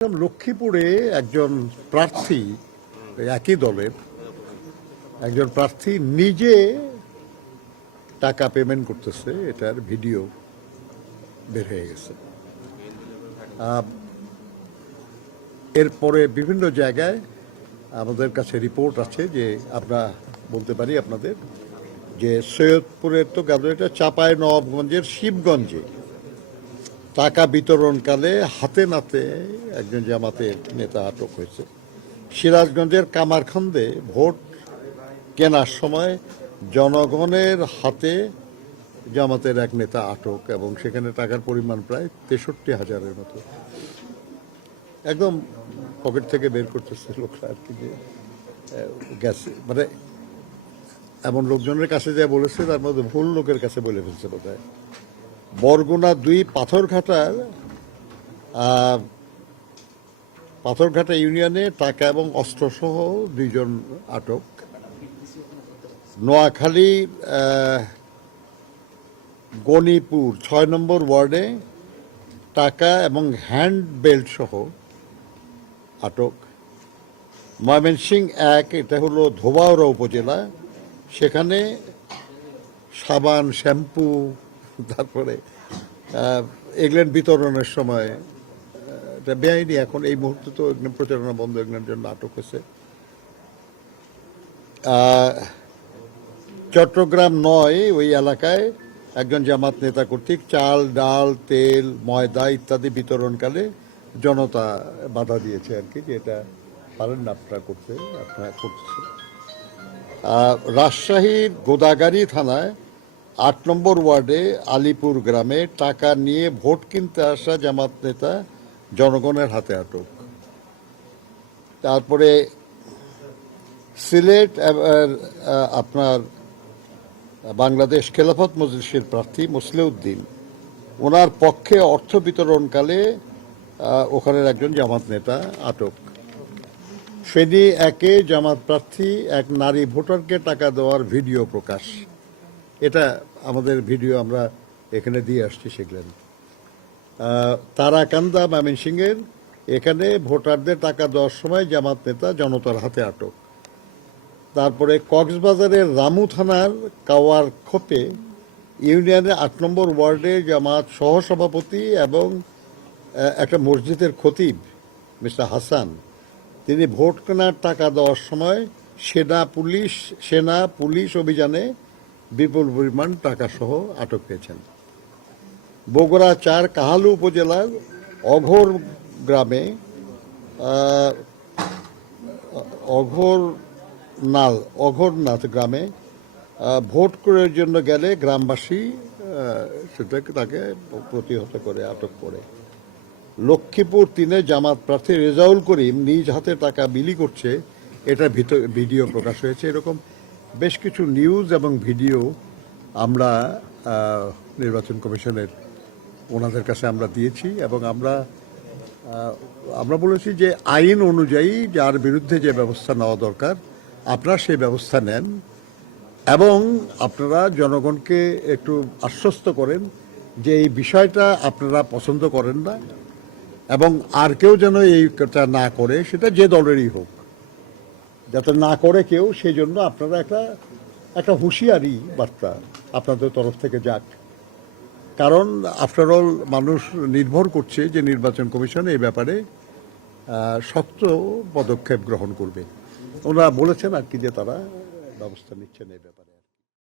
লক্ষ্মীপুরে একজন প্রার্থী, একই দলের একজন প্রার্থী নিজে টাকা পেমেন্ট করতেছে, এটার ভিডিও বের হয়ে গেছে। এরপরে বিভিন্ন জায়গায় আমাদের কাছে রিপোর্ট আছে যে আমরা বলতে পারি আপনাদের যে সৈয়দপুরের তো গেল, এটা চাঁপাই নবাবগঞ্জের শিবগঞ্জে টাকা বিতরণকালে হাতে নাতে একজন জামাতের নেতা আটক হয়েছে। সিরাজগঞ্জের কামারখন্দে ভোট কেনার সময় জনগণের হাতে জামাতের এক নেতা আটক, এবং সেখানে টাকার পরিমাণ প্রায় 63,000-এর মতো। একদম পকেট থেকে বের করতেছে লোকরা আর কি, যে গেছে মানে এমন লোকজনের কাছে যা বলেছে তার মধ্যে ভুল লোকের কাছে বলে ফেলছে বোধহয়। বরগুনা 2 পাথরঘাটা ইউনিয়নে টাকা এবং অস্ত্রসহ 2 জন আটক। নোয়াখালী গণিপুর 6 নম্বর ওয়ার্ডে টাকা এবং হ্যান্ড বেল্ট সহ আটক। ময়মনসিংহ 1, এটা হলো ধোবাউড়া উপজেলা, সেখানে সাবান, শ্যাম্পু, তারপরে এগুলো বিতরণের সময় এটা বেআইনি, এখন এই মুহূর্তে তো প্রচারণা বন্ধ, এগুলোর জন্য আটক হয়েছে। চট্টগ্রাম 9 ওই এলাকায় একজন জামাত নেতা কর্তৃক চাল, ডাল, তেল, ময়দা ইত্যাদি বিতরণকালে জনতা বাধা দিয়েছে আর কি, যে এটা পারেন না আপনারা করতে, আপনারা করতেছে। রাজশাহীর গোদাগাড়ী থানায় 8 নম্বর ওয়ার্ডে আলিপুর গ্রামে টাকা নিয়ে ভোট কিনতে আসা জামাত নেতা জনগণের হাতে আটক। তারপরে সিলেট আপনার বাংলাদেশ খেলাফত মজলিসের প্রার্থী মুসলিউদ্দিন, ওনার পক্ষে অর্থ বিতরণকালে ওখানের একজন জামাত নেতা আটক। ফেনী 1-এ জামাত প্রার্থী এক নারী ভোটারকে টাকা দেওয়ার ভিডিও প্রকাশ, এটা আমাদের ভিডিও আমরা এখানে দিয়ে আসছি সেগুলো। তারাকান্দা ময়মনসিংহের এখানে ভোটারদের টাকা দেওয়ার সময় জামাত নেতা জনতার হাতে আটক। তারপরে কক্সবাজারের রামু থানার কাওয়ার খোপে ইউনিয়নের 8 নম্বর ওয়ার্ডে জামাত সহসভাপতি এবং একটা মসজিদের খতিব মিস্টার হাসান, তিনি ভোট কেনার টাকা দেওয়ার সময় সেনা পুলিশ অভিযানে বিপুল পরিমাণ টাকা সহ আটক হয়েছেন। বগুড়া 4 কাহালু উপজেলার অঘরনাথ গ্রামে ভোট করার জন্য গেলে গ্রামবাসী তাকে প্রতিহত করে আটক করে। লক্ষ্মীপুর 3-এ জামাত প্রার্থী রেজাউল করিম নিজ হাতে টাকা বিলি করছে, এটা ভিডিও প্রকাশ হয়েছে। এরকম বেশ কিছু নিউজ এবং ভিডিও আমরা নির্বাচন কমিশনের ওনাদের কাছে আমরা দিয়েছি, এবং আমরা বলেছি যে আইন অনুযায়ী যার বিরুদ্ধে যে ব্যবস্থা নেওয়া দরকার আপনারা সেই ব্যবস্থা নেন, এবং আপনারা জনগণকে একটু আশ্বস্ত করেন যে এই বিষয়টা আপনারা পছন্দ করেন না, এবং আর কেউ যেন এইটা না করে, সেটা যে দলেরই হোক, যাতে না করে কেউ, সেই জন্য আপনারা একটা হুঁশিয়ারি বার্তা আপনাদের তরফ থেকে যাক। কারণ আফটারঅল মানুষ নির্ভর করছে যে নির্বাচন কমিশন এই ব্যাপারে শক্ত পদক্ষেপ গ্রহণ করবে। ওনারা বলেছেন আর কি যে তারা ব্যবস্থা নিচ্ছেন এই ব্যাপারে।